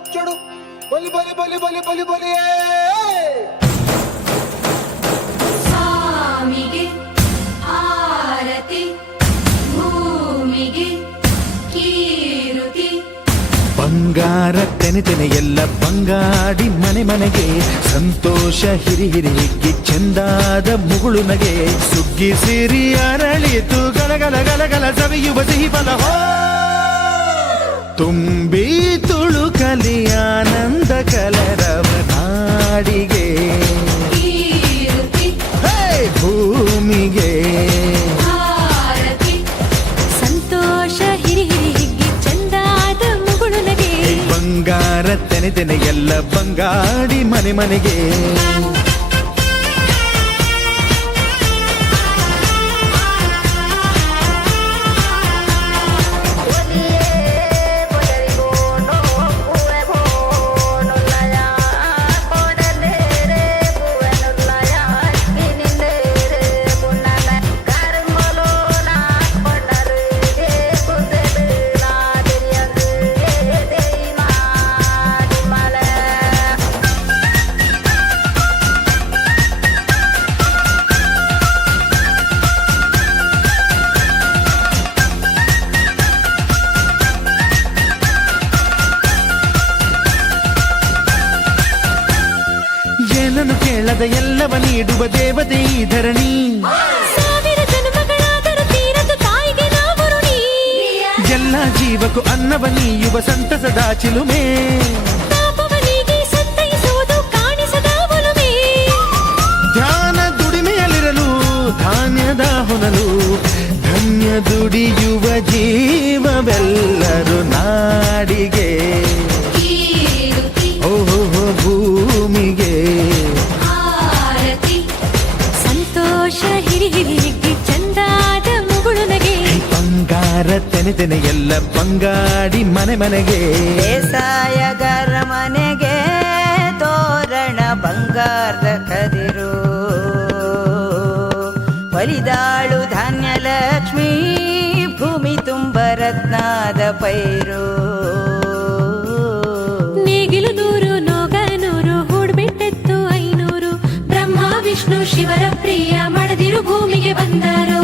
ಮುಚ್ಚಡು ಬಲಿ ಬಲಿ ಬಲಿ ಬಲಿ ಬಲಿ ಬಲಿ ಸ್ವಾಮಿಗೆ ಆರತಿ ಭೂಮಿಗೆ ಕೀರುತಿ ಬಂಗಾರ ತೆನೆ ತೆನೆ ಎಲ್ಲ ಬಂಗಾಡಿ ಮನೆ ಮನೆಗೆ ಸಂತೋಷ ಹಿರಿ ಹಿರಿ ಹಿಗ್ಗಿ ಚೆಂದಾದ ಮುಗುಳು ನಗೆ ಸುಗ್ಗಿ ಸಿರಿ ಅರಳಿತು ಗಲಗಲ ಗಲಗಲ ಸವಿಯುವ ಸಿಹಿ ಫಲ ತುಂಬಿ ತುಳುಕಲಿ ಆನಂದ ಕಲರವ ನಾಡಿಗೆ ಕೀರುತಿ ಭೂಮಿಗೆ ಆರತಿ ಸಂತೋಷ ಹಿರಿ ಹಿರಿ ಹಿಗ್ಗಿ ಚಂದಾದ ಮುಗುಳು ನಗೆ ಬಂಗಾರ ತೆನೆ ತೆನೆ ಎಲ್ಲ ಬಂಗಾಡಿ ಮನೆ ಮನೆಗೆ ಏನನ್ನು ಕೇಳದ ಎಲ್ಲವ ನೀಡುವ ದೇವತೆ ಈ ಧರಣಿ ಸಾವಿರ ಜನ್ಮಗಳಾದರೂ ತೀರದು ತಾಯಿಗೆ ನಾವು ಋಣಿ ಎಲ್ಲ ಜೀವಕ್ಕೂ ಅನ್ನವ ನೀಯುವ ಸಂತಸದ ಚಿಲುಮೆ ಪಾಪವನಿಗೆ ಸಂತೈಸುವುದು ಕಾಣಿಸದ ಒಲುಮೆ ಧ್ಯಾನ ದುಡಿಮೆಯಲ್ಲಿರಲು ಧಾನ್ಯದ ಹೊನಲು ಧನ್ಯ ದುಡಿಯುವ ಜೀವವೆಲ್ಲರೂ ನಾಡಿಗೆ ಕೀರುತಿ ಓಹೋ ಭೂಮಿಗೆ ಆರತಿ ಸಂತೋಷ ಹಿರಿ ಹಿರಿ ಹಿಗ್ಗಿ ಚಂದಾದ ಮುಗುಳು ನಗೆ ಬಂಗಾರ ತೆನೆ ತೆನೆ ಎಲ್ಲ ಬಂಗಾಡಿ ಮನೆ ಮನೆಗೆ ಬೇಸಾಯಗಾರ ಮನೆಗೆ ತೋರಣ ಬಂಗಾರದ ಕದಿರು ಬಲಿದಾಳು ಧಾನ್ಯ ಲಕ್ಷ್ಮೀ ಭೂಮಿ ತುಂಬ ರತ್ನದ ಪೈರು ನೇಗಿಲು ನೂರು ನೋಗ ನೂರು ಹೂಡ್ಬಿಟ್ಟೆತ್ತು 500 ಬ್ರಹ್ಮ ವಿಷ್ಣು ಶಿವರ ಪ್ರಿಯ ಮಡದಿರು ಭೂಮಿಗೆ ಬಂದರು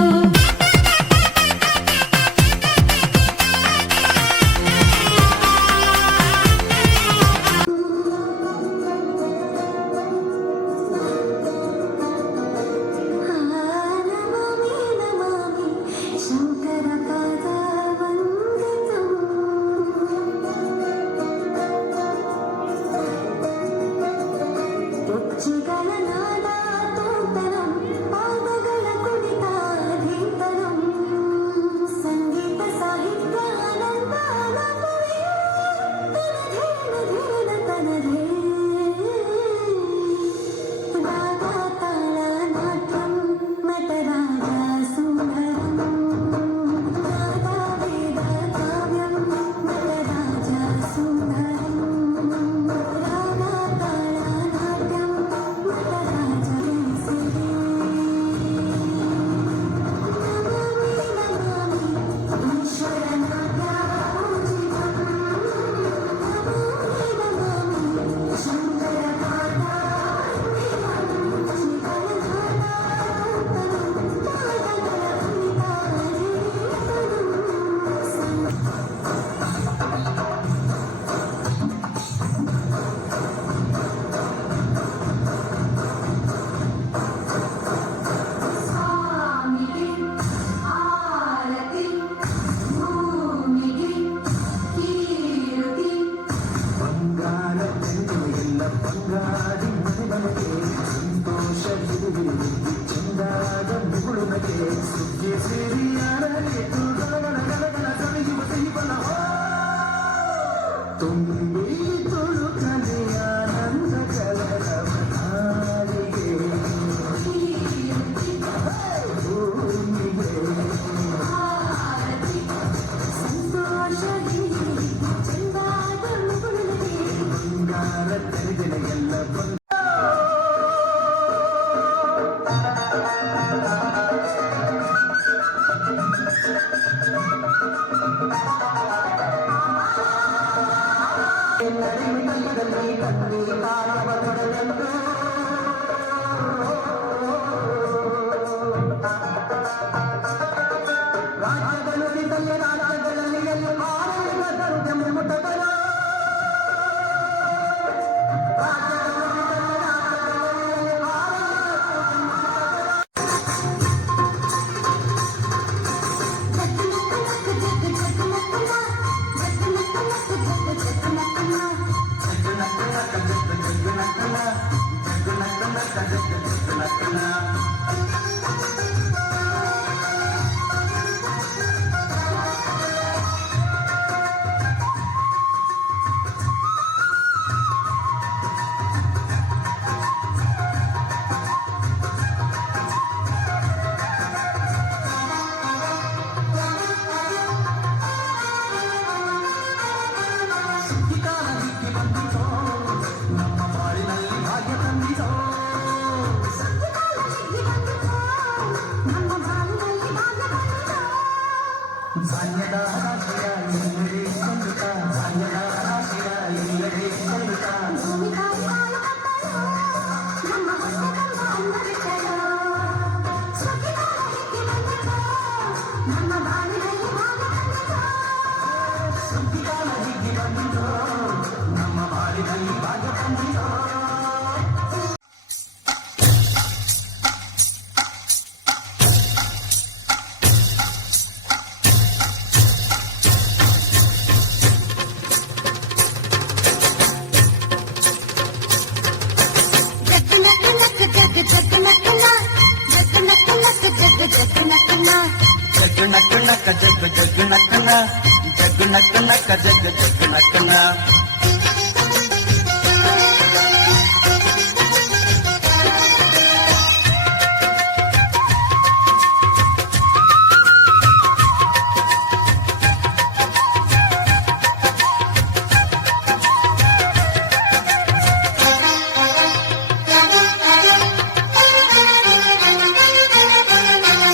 ಸ್ವಾಮಿಗೆ ಆರತಿ ಭೂಮಿಗೆ ಕೀರುತಿ ಬಂಗಾರ ತೆನೆ ಎಲ್ಲ ಬಂಗಾಡಿ ಮನೆ ಮನೆಗೆ ಸಂತೋಷ ಹಿರಿ ಹಿರಿ ಹಿಗ್ಗಿ ಚೆಂದಾದ ಮುಗುಳು ನಗೆ ಸುಗ್ಗಿ ಸಿರಿ ಅರಳಿತು ಗಲಗಲ ಗಲಗಲ ಸವಿಯುವ ಸಿಹಿ ಫಲ ತುಂಬಿ ತುಳುಕಲಿ ಆನಂದ ಕಲರವ ನಾಡಿಗೆ ಭೂಮಿಗೆ ಆರತಿ ಸಂತೋಷ ಹಿರಿ ಹಿರಿ ಹಿಗ್ಗಿ ಚಂದಾದ ಮುಗುಳು ನಗೆ ಬಂಗಾರ ತೆನೆ ತೆನೆ ಎಲ್ಲ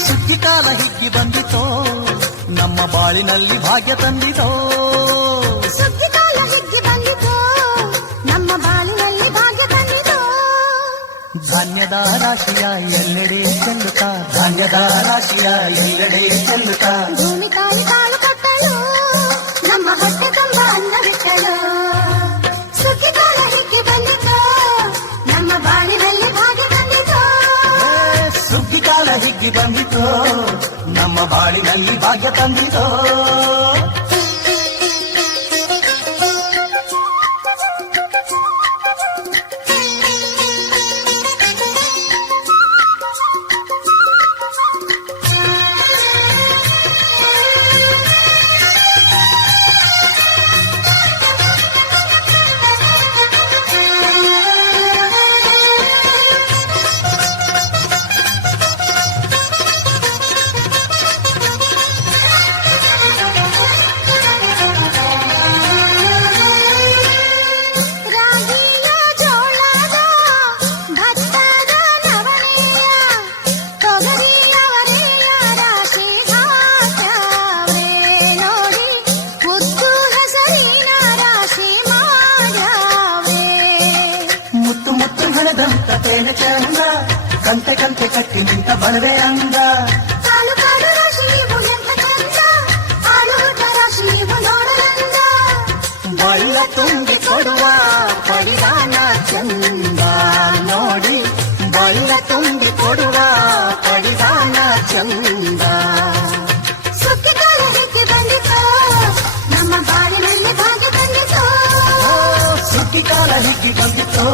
ಸುಗ್ಗಿಕಾಲ ಹಿಗ್ಗಿ ಬಂದಿತೋ ನಮ್ಮ ಬಾಳಿನಲ್ಲಿ ಭಾಗ್ಯ ತಂದಿತೋ ಸುಗ್ಗಿಕಾಲ ಹಿಗ್ಗಿ ಬಂದಿತು ನಮ್ಮ ಬಾಳಿನಲ್ಲಿ ಭಾಗ್ಯ ತಂದಿತು ಧಾನ್ಯದ ರಾಶಿಯ ಎಲ್ಲೆಡೆ ಚೆಲ್ಲುತ್ತಾ ಧಾನ್ಯದ ರಾಶಿಯ ಎಲ್ಲೆಡೆ ಚೆಲ್ಲುತ್ತಾ ಭೂಮಿ ತಾಯಿ ಕಾಳು ಕೊಟ್ಟಳು ನಮ್ಮ ಹೊಟ್ಟೆ ತುಂಬ ಅನ್ನ ಬಿಟ್ಟಳು ಸುಗ್ಗಿಕಾಲ ಹಿಗ್ಗಿ ಬಂದಿತು ನಮ್ಮ ಬಾಳಿನಲ್ಲಿ ಭಾಗ್ಯ ತಂದಿತು ಸುಗ್ಗಿಕಾಲ ಹಿಗ್ಗಿ ಬಂದಿತೋ ನಮ್ಮ ಬಾಳಿನಲ್ಲಿ ಭಾಗ್ಯ ತಂದಿತೋ ರಾಗಿಯ ಜೋಳದ ಭತ್ತದ ನವಣೆಯ ತೊಗರಿಯ ವರೆಯ ರಾಶಿ ಹಾಕ್ಯಾವೆ ನೋಡಿ ಮುದ್ದು ಹೆಸರಿನ ರಾಶಿ ಮಾಡ್ಯಾವೆ ಮುತ್ತು ಮುತ್ತು ಹಣದಂತ ತೇನೆ ಚಂದ ಕಂತೆ ಕಂತೆ ಕಟ್ಟಿ ನಿಂತ ಬಲವೇ ಅಂದ ಕಾಲು ಕಾಲು ರಾಶಿ ನೀವು ಎಂತ ಚಂದ ಆಲೂಟ ರಾಶಿ ನೀವು ನೋಡಲಂದ ಬಳ್ಳ ತುಂಬಿ ಕೊಡುವ ಪರಿಧಾನ ಚಂದ ನೋಡಿ ಬಳ್ಳ ತುಂಬಿ ಕೊಡುವ ಪರಿಧಾನ ಚಂದ ಸುಗ್ಗಿಕಾಲ ಹಿಗ್ಗಿ ಬಂದಿತು ನಮ್ಮ ಬಾಳಿನಲ್ಲಿ ಭಾಗ್ಯ ತಂದಿತು ಸುಗ್ಗಿಕಾಲ ಹಿಗ್ಗಿ ಬಂದಿತೋ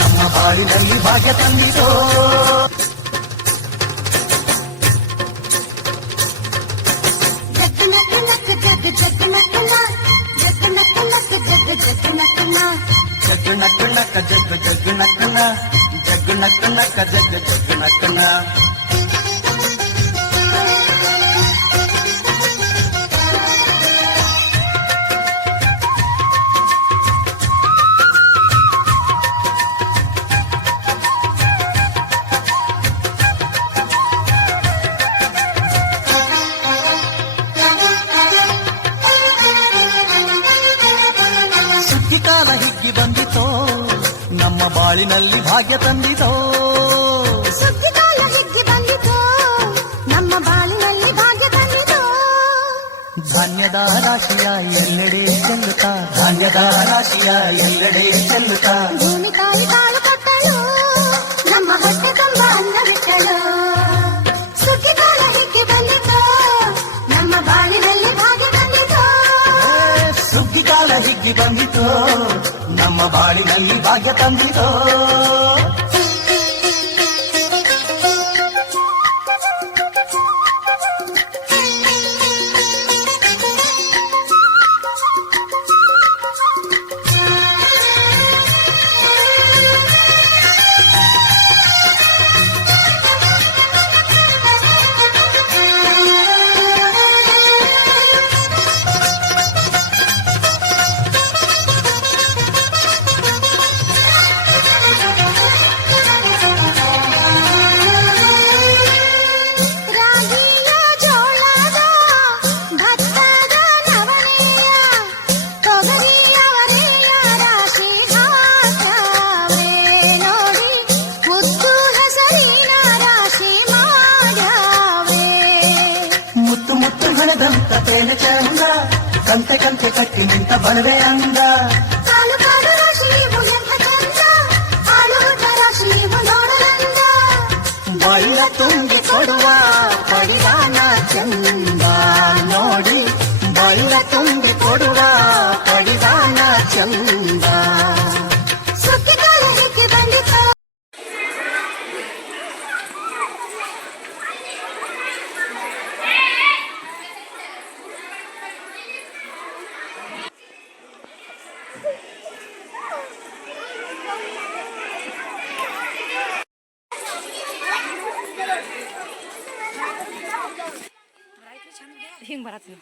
ನಮ್ಮ ಬಾಳಿನಲ್ಲಿ ಭಾಗ್ಯ ತಂದಿತೋ ಜಗ್ ನಕ್ ನಕ್ ಜಗ್ ಜಗ್ ನಕ್ ಜಗ್ ನಕ್ ನಕ್ ಜಗ್ ಜಗ್ ನಕ್ ಜಗ್ ನಕ್ಕ ಜಗ್ ಜಗ್ ನಕ್ಕನ ಜಗ್ ನಕ್ಕ ನಕ್ಕ ಜಗ್ ಜಗ್ ನಕ್ಕನ ಕಾಲ ಹಿಗ್ಗಿ ಬಂದಿತೋ ನಮ್ಮ ಬಾಳಿನಲ್ಲಿ ಭಾಗ್ಯ ತಂದಿತೋ ಸುಗ್ಗಿ ಕಾಲ ಹಿಗ್ಗಿ ಬಂದಿತು ನಮ್ಮ ಬಾಳಿನಲ್ಲಿ ಭಾಗ್ಯ ತಂದಿತು ಧಾನ್ಯದ ರಾಶಿಯ ಎಲ್ಲೆಡೆ ಚೆಲ್ಲುತ್ತಾ ಧಾನ್ಯದ ರಾಶಿಯ ಎಲ್ಲೆಡೆ ಚೆಲ್ಲುತ್ತಾ ಭೂಮಿ ತಾಯಿ ಕಾಲು ಕೊಟ್ಟಳು ನಮ್ಮ ಹೊಟ್ಟೆ ತುಂಬ ಅನ್ನ ಬಿಟ್ಟಳು ಸುಗ್ಗಿ ಕಾಲ ಹಿಗ್ಗಿ ಬಂದಿತು ನಮ್ಮ ಬಾಳಿನಲ್ಲಿ ಭಾಗ್ಯ ತಂದಿತು ಸುಗ್ಗಿ ಕಾಲ ಹಿಗ್ಗಿ ಬಂದಿತೋ ನಮ್ಮ ಬಾಳಿನಲ್ಲಿ ಭಾಗ್ಯ ತಂದಿತೋ ರಾಗಿಯ ಜೋಳದ ಭತ್ತದ ನವಣೆಯ ತೊಗರಿಯವರೆಯ ರಾಶಿ ಹಾಕ್ಯಾವೆ ನೋಡಿ ಮುದ್ದು ಹಸರಿನ ರಾಶಿ ಮಾಡ್ಯಾವೆ ಮುತ್ತು ಮುತ್ತು ಹಣದಂತ ತೇನೆ ಚಂದ ಕಂತೆ ಕಂತೆ ಕಟ್ಟಿ ನಿಂತ ಬಲವೆ ಅಂದ ಕಾಲು ಕಾಲು ರಾಶಿ ನೀವು ಎಂಥ ಚಂದ ಆಲೂಟ ರಾಶಿ ನೀವು ನೋಡಲಂದ ಬೈಲ ತುಂಬಿ ಕೊಡುವ ಪಡಿದಾನ ಚಂದ ನೋಡಿ ಬೈಲ ತುಂಬಿ ಕೊಡುವ ಪಡಿದಾನ ಚಂದ ಸುಗ್ಗಿ ಕಾಲ ಹಿಗ್ಗಿ ಬಂದಿತು ಹಿಂಗ್ ಬರತ್ತೀವಿ